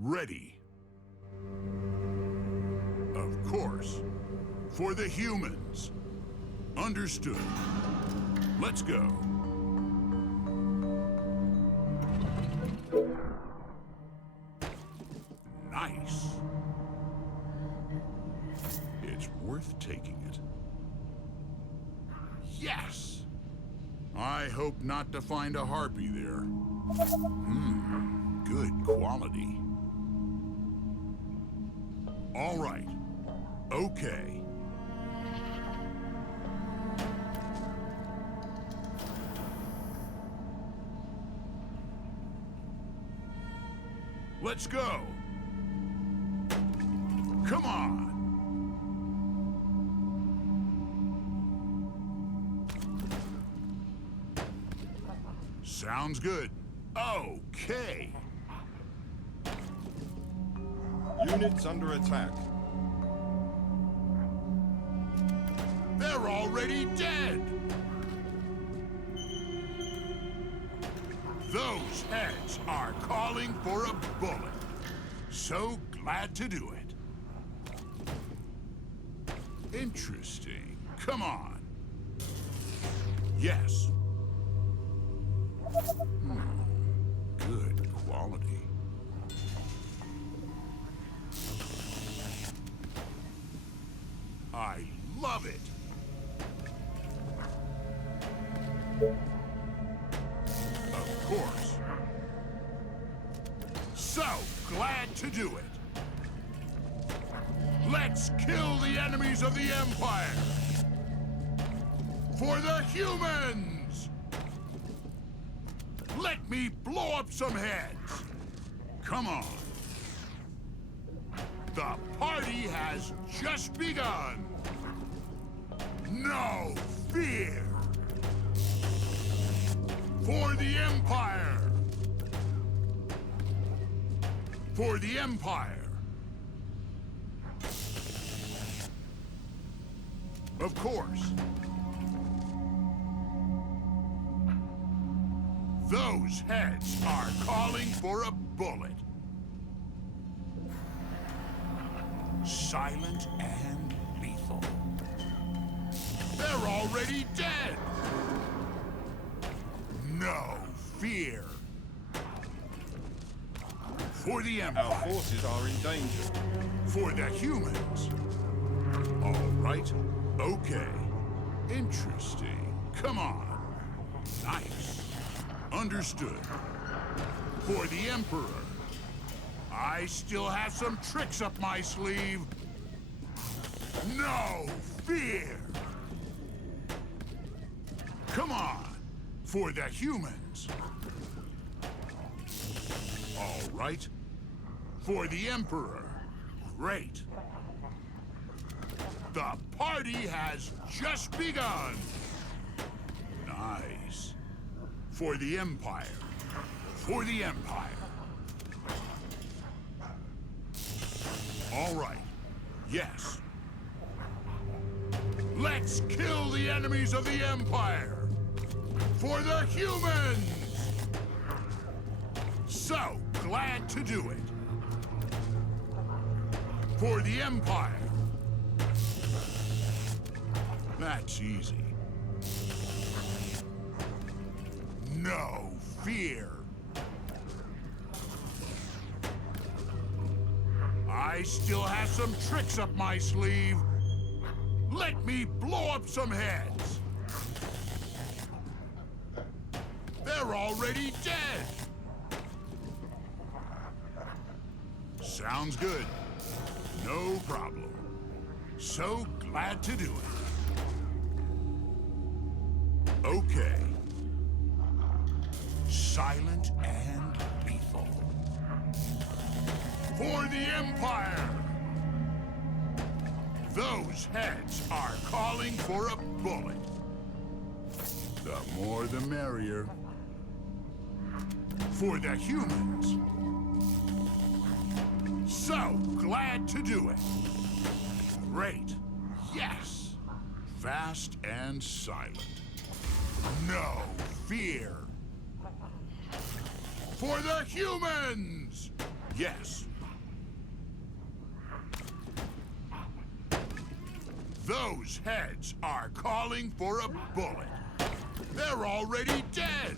Ready. Of course. For the humans. Understood. Let's go. Nice. It's worth taking it. Yes! I hope not to find a harpy there. Good quality. All right. Okay. Let's go. Come on. Sounds good. Okay. Units under attack. They're already dead. Those heads are calling for a bullet. So glad to do it. Interesting. Come on. Yes. Good quality. I love it. Of course. So glad to do it. Let's kill the enemies of the Empire. For the humans! Let me blow up some heads. Come on. The party has just begun. No fear. For the Empire. For the Empire. Of course. Those heads are calling for a bullet. Silent and lethal. They're already dead. No fear. For the Empire. Our forces are in danger. For the humans. All right. Okay. Interesting. Come on. Nice. Understood. For the Emperor. I still have some tricks up my sleeve. No fear. Come on. For the humans. All right. For the Emperor. Great. The party has just begun. Nice. For the Empire. For the Empire. All right. Yes. Let's kill the enemies of the Empire. For the humans. So glad to do it. For the Empire. That's easy. No fear. I still have some tricks up my sleeve. Let me blow up some heads. They're already dead. Sounds good. No problem. So glad to do it. Okay. Silent and lethal. For the Empire! Those heads are calling for a bullet. The more the merrier. For the humans. So glad to do it. Great. Yes. Fast and silent. No fear. For the humans! Yes. Those heads are calling for a bullet. They're already dead.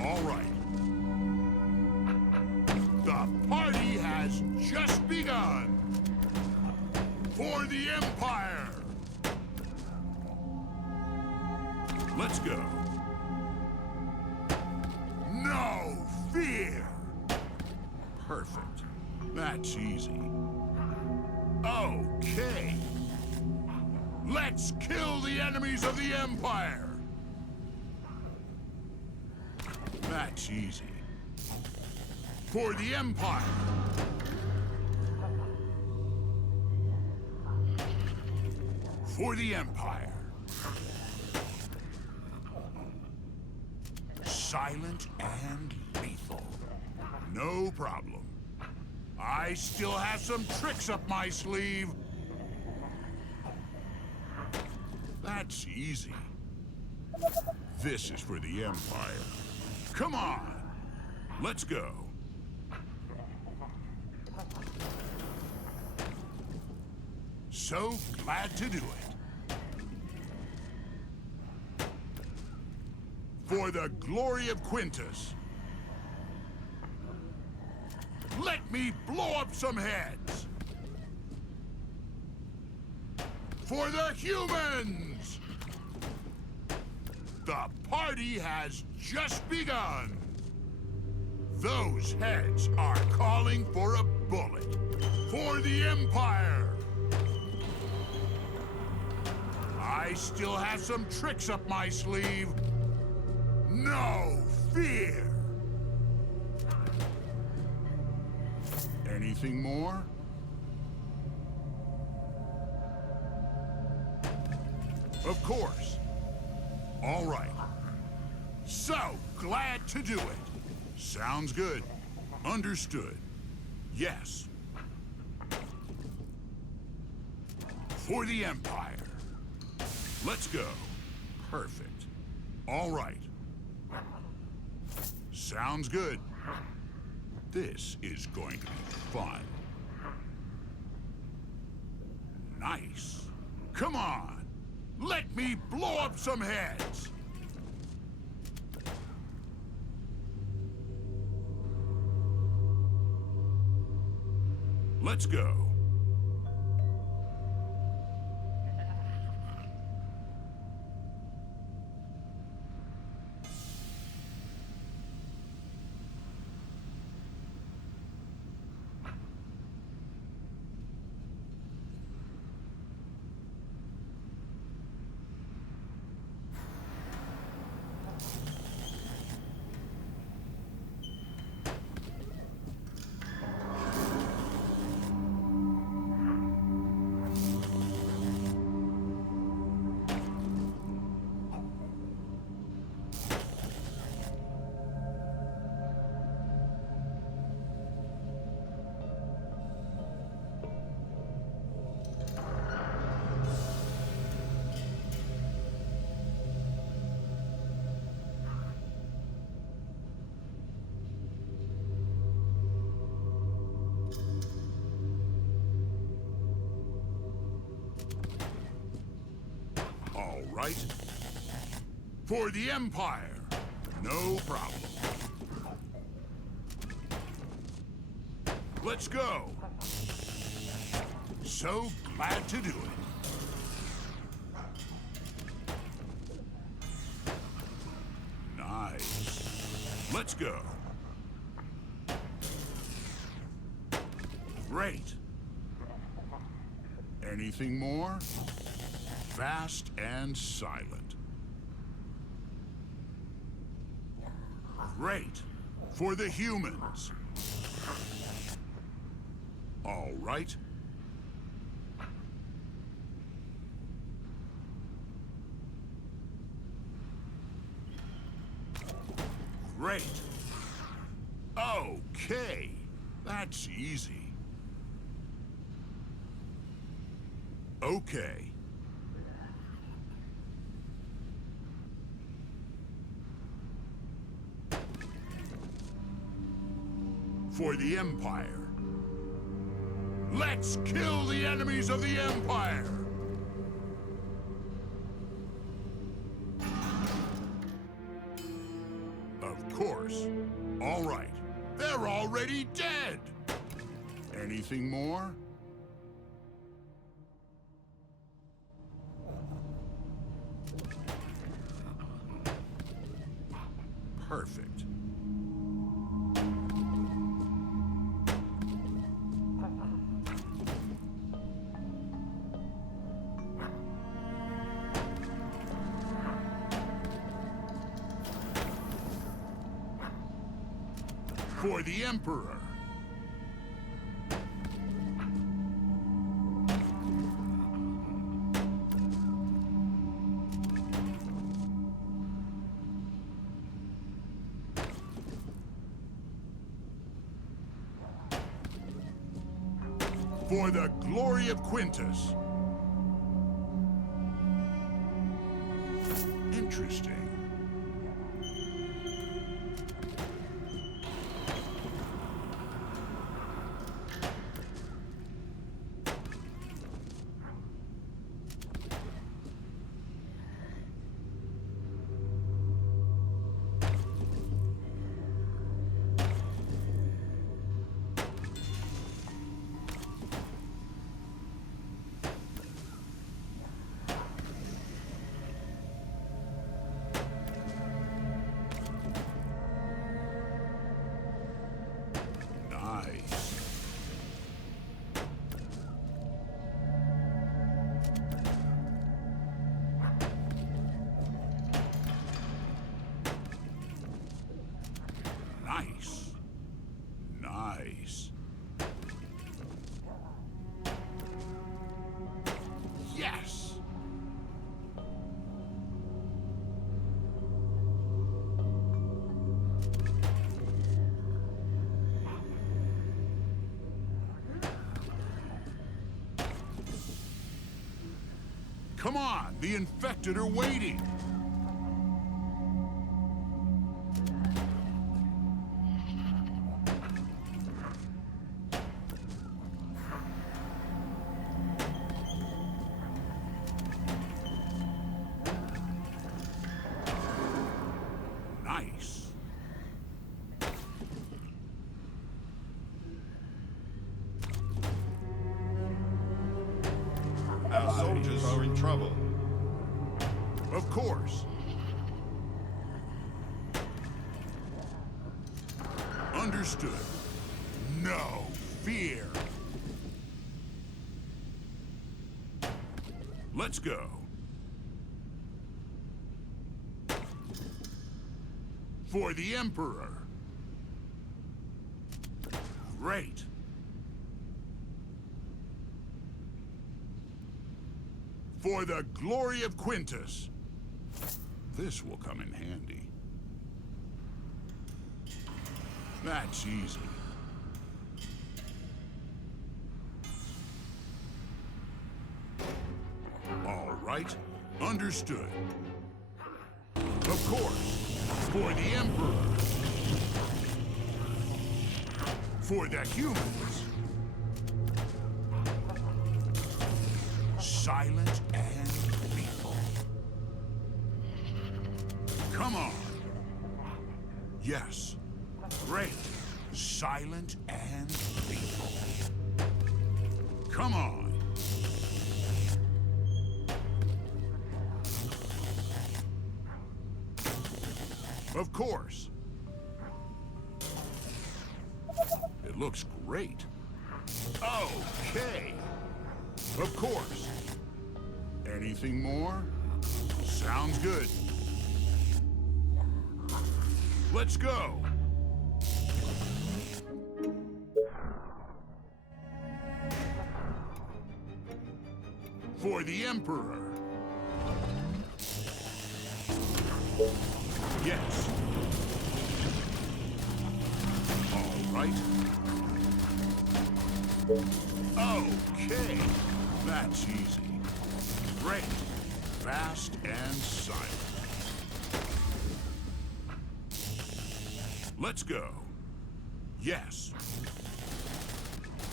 All right. The party has just begun. For the Empire. Let's go. No fear. Perfect. That's easy. Okay. Let's kill the enemies of the Empire. That's easy. For the Empire. For the Empire. Silent and lethal. No problem. I still have some tricks up my sleeve. That's easy. This is for the Empire. Come on. Let's go. So glad to do it. For the glory of Quintus. Let me blow up some heads. For the humans! The party has just begun. Those heads are calling for a bullet. For the Empire! I still have some tricks up my sleeve. No fear! Anything more? Of course. All right. So glad to do it. Sounds good. Understood. Yes. For the Empire. Let's go. Perfect. All right. Sounds good. This is going to be fun. Nice. Come on. Let me blow up some heads. Let's go. All right. For the Empire. No problem. Let's go. So glad to do it. Nice. Let's go. Great. Anything more? Fast and silent. Great. For the humans. All right. Great. Okay. That's easy. Okay. For the Empire. Let's kill the enemies of the Empire! Of course. All right. They're already dead! Anything more? Perfect. For the Emperor. For the glory of Quintus. Interesting. Nice. Nice. Yes! Come on, the infected are waiting. Nice. Our soldiers are in trouble. Of course. Understood. No fear. Let's go. For the Emperor. Great. For the glory of Quintus. This will come in handy. That's easy. All right. Understood. Of course. For the Emperor. For the humans. Silent and lethal. Come on. Yes. Great. Silent and lethal. Come on. Of course. It looks great. Okay. Of course. Anything more? Sounds good. Let's go. For the Emperor. Yes. All right. Okay. That's easy. Great. Fast and silent. Let's go. Yes.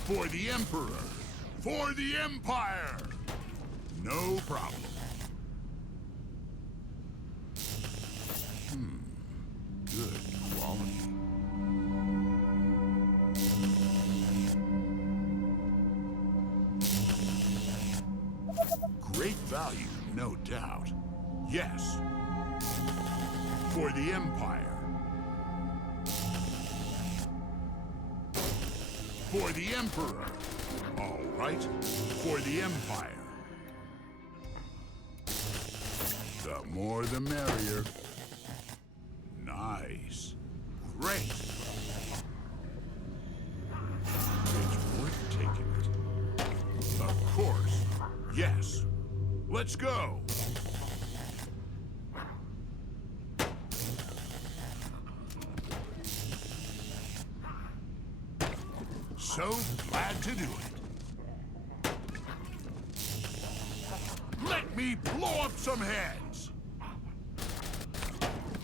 For the Emperor. For the Empire. No problem. Good quality. Great value, no doubt. Yes. For the Empire. For the Emperor. All right. For the Empire. The more the merrier. Nice. Great. It's worth taking it. Of course. Yes. Let's go. So glad to do it. Let me blow up some heads.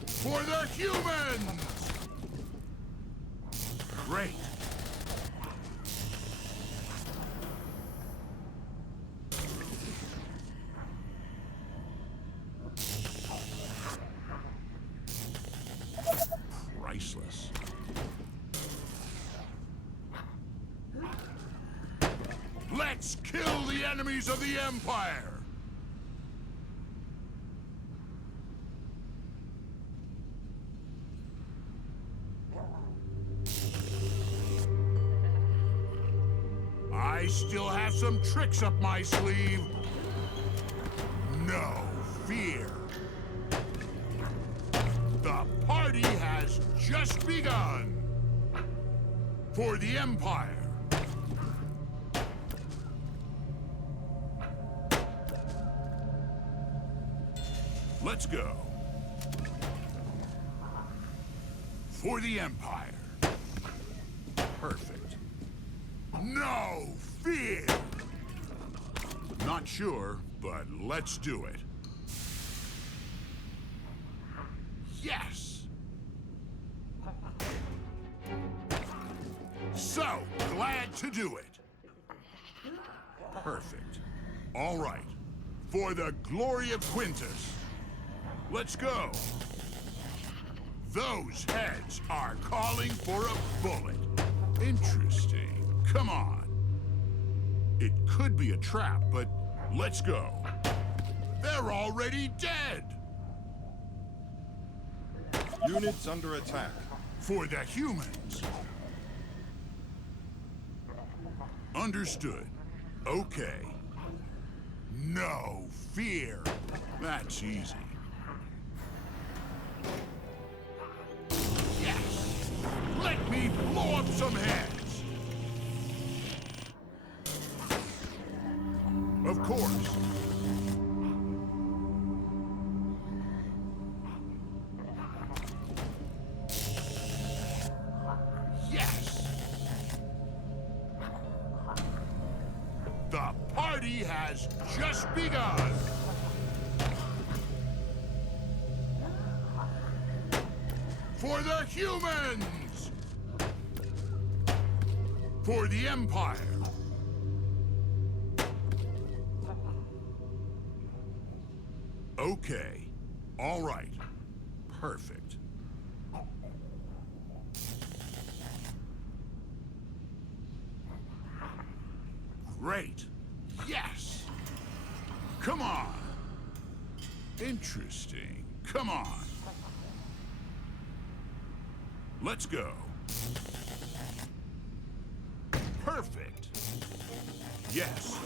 For the humans! Great. Priceless. Let's kill the enemies of the Empire! I still have some tricks up my sleeve. No fear. The party has just begun. For the Empire. Let's go. For the Empire. Perfect. No fear! Not sure, but let's do it. Yes! So glad to do it. Perfect. All right. For the glory of Quintus. Let's go. Those heads are calling for a bullet. Interesting. Come on. It could be a trap, but let's go. They're already dead. Units under attack. For the humans. Understood. Okay. No fear. That's easy. Yes! Let me blow up some heads! Of course. Yes! The party has just begun! For the humans! For the Empire! Okay. All right. Perfect. Great. Yes! Come on! Interesting. Come on. Let's go. Perfect. Yes.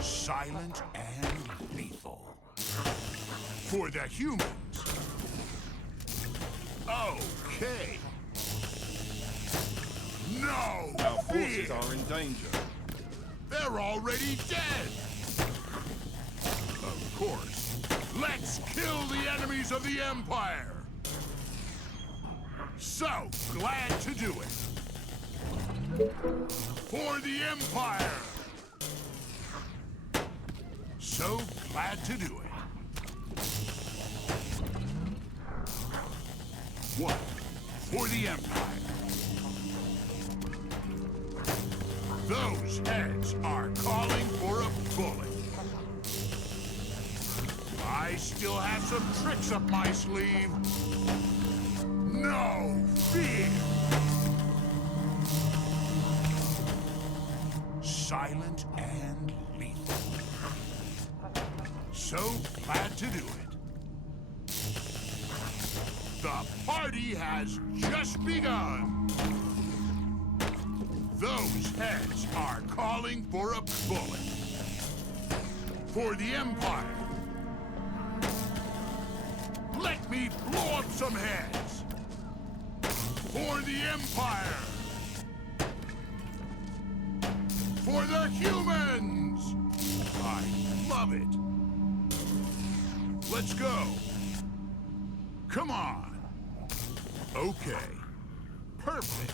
Silent and lethal. For the humans. Okay. No Our forces fear. are in danger. They're already dead. Of course. Let's kill the enemies of the Empire. So glad to do it. For the Empire. So glad to do it. One for the Empire. Those heads are calling for a bullet. I still have some tricks up my sleeve. No fear. Silent and lethal. So glad to do it. The party has just begun. Those heads are calling for a bullet. For the Empire. Let me blow up some heads. For the Empire. For the humans. I love it. Let's go. Come on. Okay. Perfect.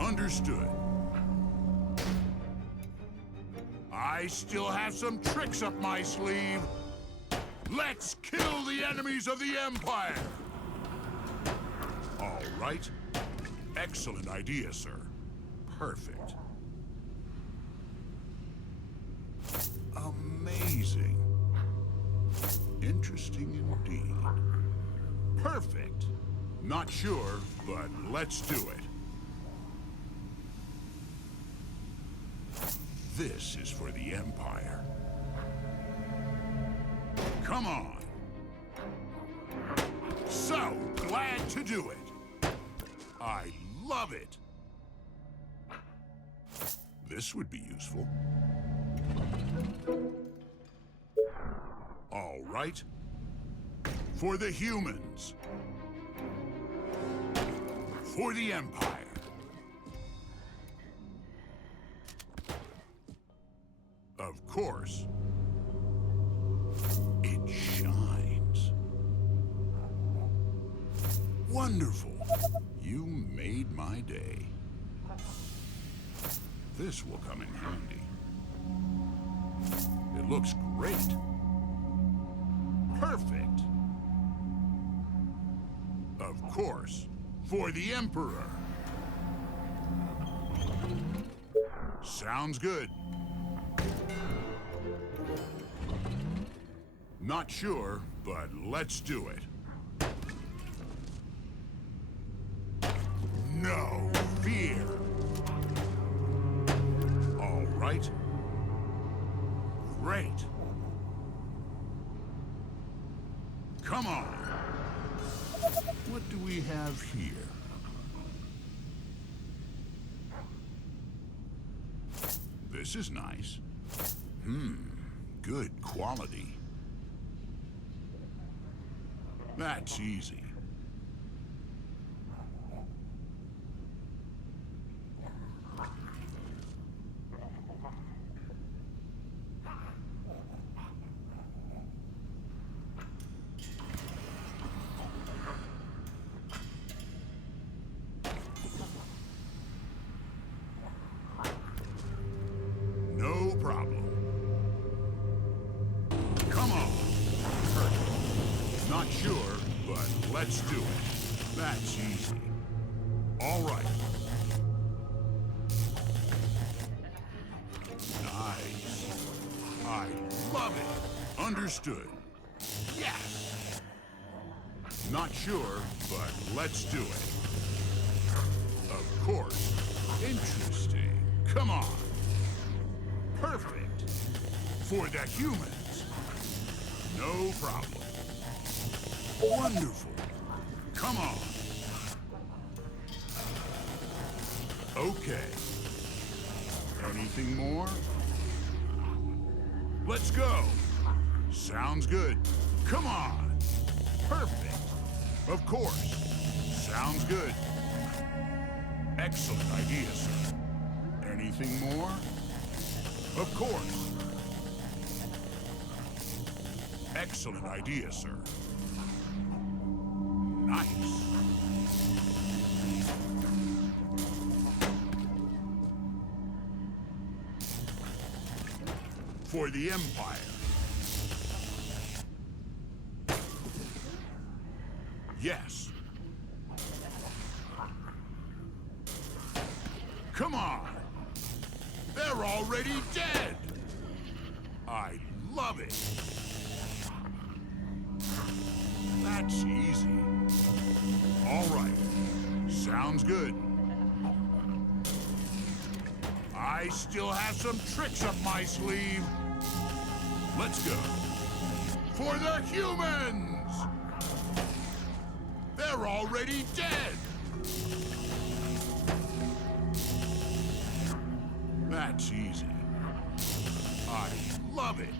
Understood. I still have some tricks up my sleeve. Let's kill the enemies of the Empire. All right. Excellent idea, sir. Perfect. Amazing. Interesting indeed. Perfect. Not sure, but let's do it. This is for the Empire. Come on. So glad to do it. I love it. This would be useful. All right. For the humans. For the Empire. Of course. It shines. Wonderful. You made my day. This will come in handy. It looks great. Perfect. Of course. For the Emperor. Sounds good. Not sure, but let's do it. No fear. All right. Great. Come on. What do we have here? This is nice. Good quality. That's easy. No problem. Come on. Perfect. Not sure, but let's do it. That's easy. All right. Nice. I love it. Understood. Yes. Not sure, but let's do it. Of course. Interesting. Come on. Perfect. For the humans. No problem. Wonderful. Come on. Okay. Anything more? Let's go. Sounds good. Come on. Perfect. Of course. Sounds good. Excellent idea, sir. Anything more? Of course. Excellent idea, sir. Nice. For the Empire. Yes. Come on! They're already dead! I love it! That's easy. All right. Sounds good. I still have some tricks up my sleeve. Let's go. For the humans! They're already dead! That's easy. I love it.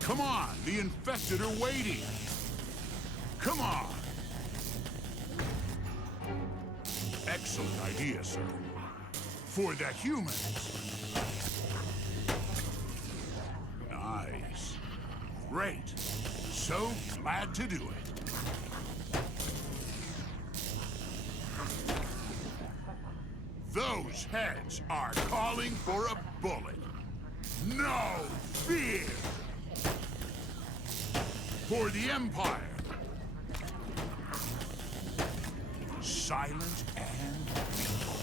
Come on, the infected are waiting. Come on. Excellent idea, sir. For the humans. Nice. Great. So glad to do it. Those heads are calling for a bullet. No fear! For the Empire. Silence and peaceful.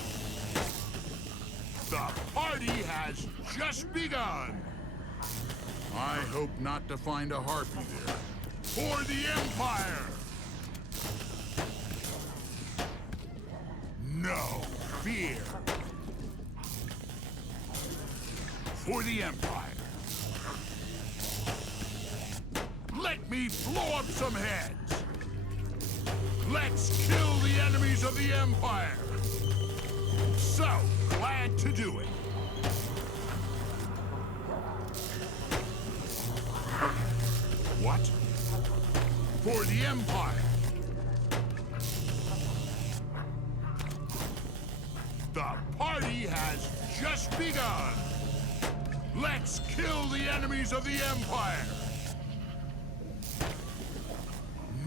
The party has just begun. I hope not to find a harpy there. For the Empire. No fear. For the Empire. Let me blow up some heads. Let's kill the enemies of the Empire. So glad to do it. What? For the Empire. The party has just begun. Let's kill the enemies of the Empire.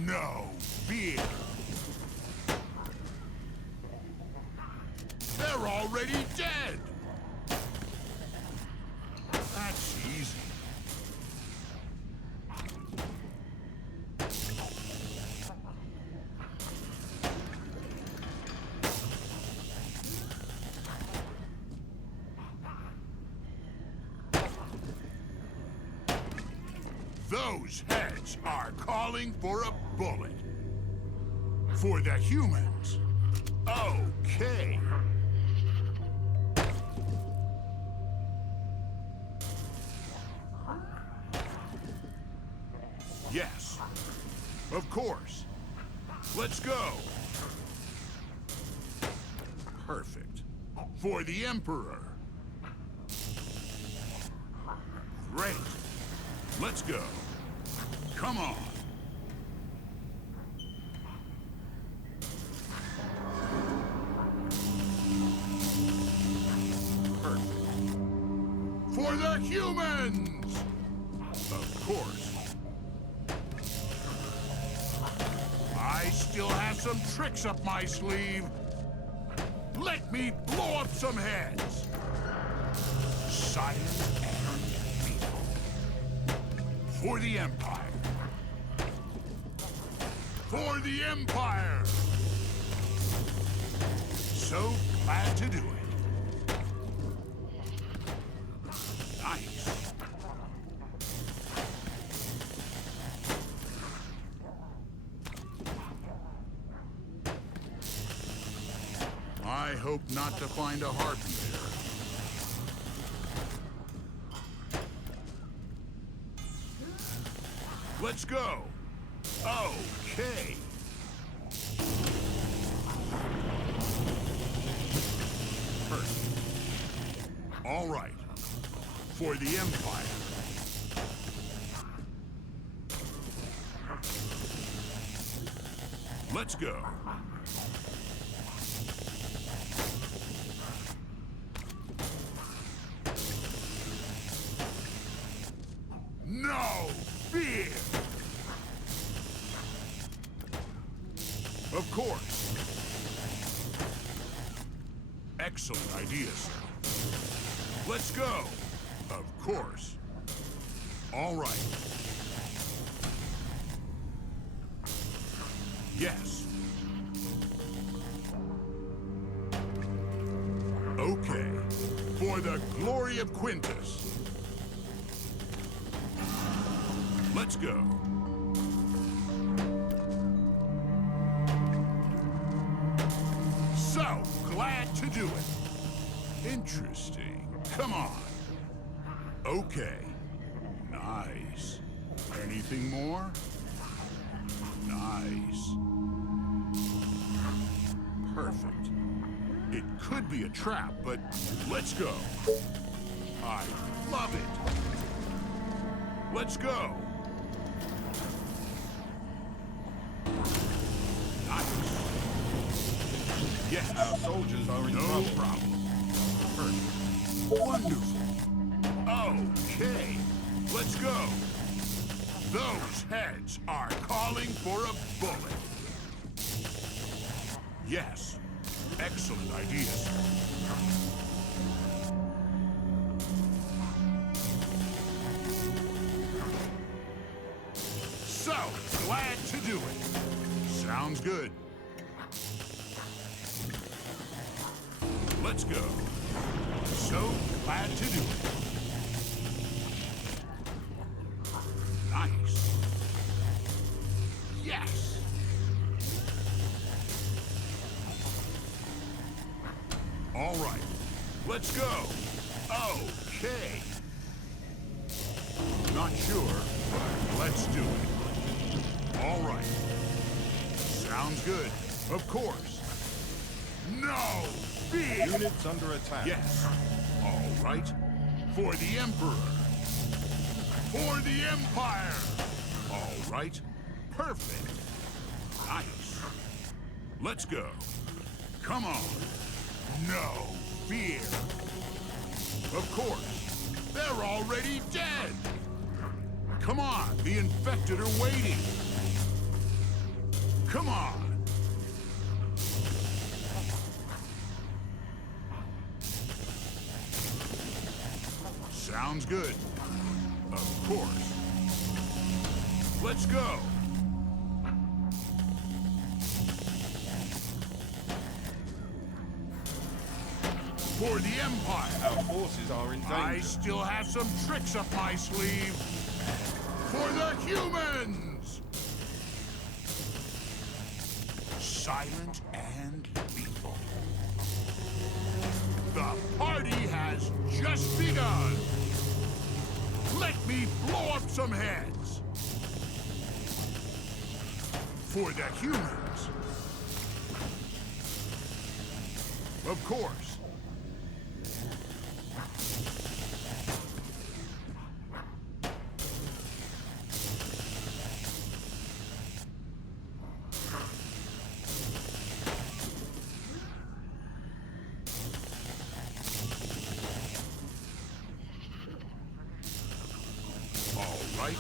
No fear. They're already dead. That's easy. Those heads are calling for a bullet. For the humans. Okay. Yes. Of course. Let's go. Perfect. For the Emperor. Great. Let's go. Come on. Perfect. For the humans! Of course. I still have some tricks up my sleeve. Let me blow up some heads. Silent and peaceful. For the Empire. For the Empire! So glad to do it. Nice. I hope not to find a harpy there. Let's go. Okay. Perfect. All right. For the Empire. Let's go. No fear! Of course. Excellent idea, sir. Let's go. Of course. All right. Yes. Okay. For the glory of Quintus. Let's go. So glad to do it. Interesting. Come on. Okay. Nice. Anything more? Nice. Perfect. It could be a trap, but let's go. I love it. Let's go. Nice. Yes. Our soldiers are in No trouble. problem. Perfect. Wonderful. Okay. Let's go. Those heads are calling for a bullet. Yes. Excellent idea, sir. So, glad to do it. Sounds good. Let's go. So glad to do it. Nice. Yes. All right. Let's go. Okay. Not sure, but let's do it. All right. Sounds good. Of course. No fear. Units under attack. Yes. All right. For the Emperor. For the Empire. All right. Perfect. Nice. Let's go. Come on. No fear. Of course. They're already dead. Come on. The infected are waiting. Come on. Sounds good. Of course. Let's go. For the Empire. Our forces are in danger. I still have some tricks up my sleeve. For the humans! Silent and lethal. The party has just begun. Let me blow up some heads. For the humans. Of course. All right.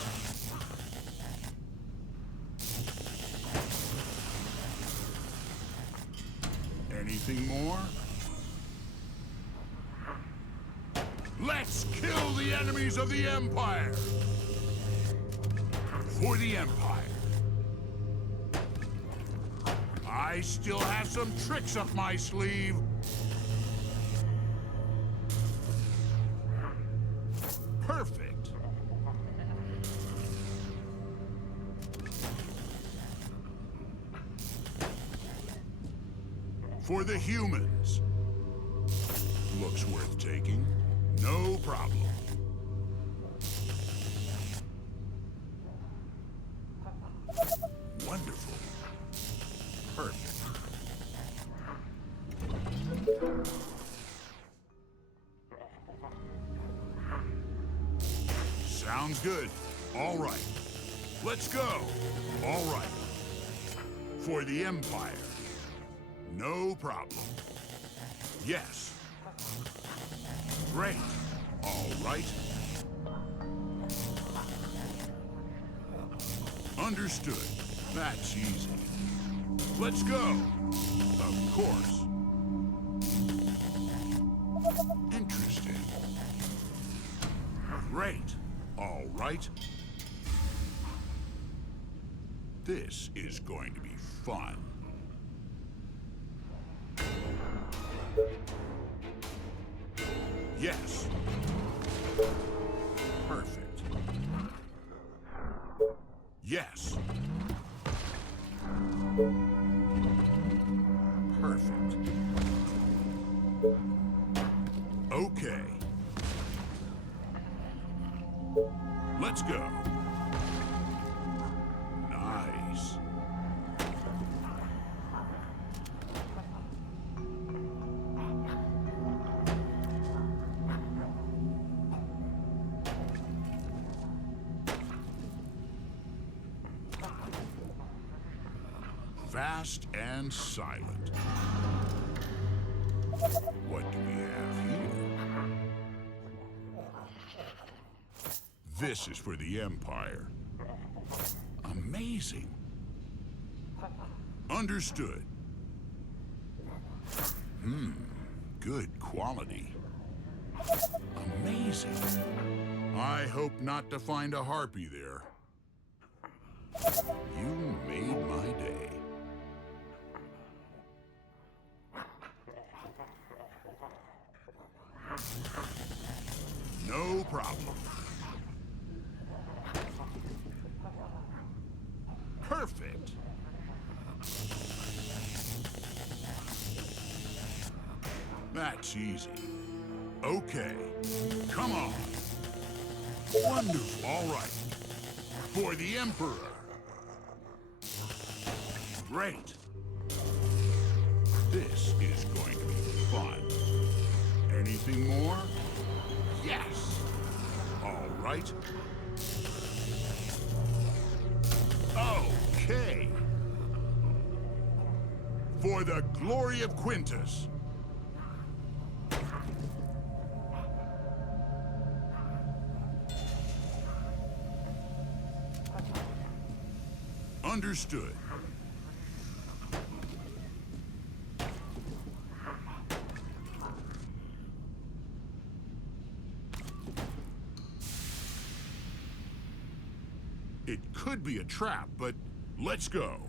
Anything more? Let's kill the enemies of the Empire! For the Empire. I still have some tricks up my sleeve. Perfect. For the humans. Looks worth taking. No problem. Wonderful. Perfect. Sounds good. All right. Let's go. All right. For the Empire. No problem. Yes. Great. All right. Understood. That's easy. Let's go. Of course. Interesting. Great. All All right. This is going to be fun. Yes. Perfect. Yes. Perfect. Okay. Let's go. Nice. Fast and silent. What do we have here? This is for the Empire. Amazing. Understood. Good quality. Amazing. I hope not to find a harpy there. You made my day. No problem. Perfect. That's easy. Okay. Come on. Wonderful. All right. For the Emperor. Great. This is going to be fun. Anything more? Yes. All right. Okay. For the glory of Quintus. Understood. It could be a trap, but let's go.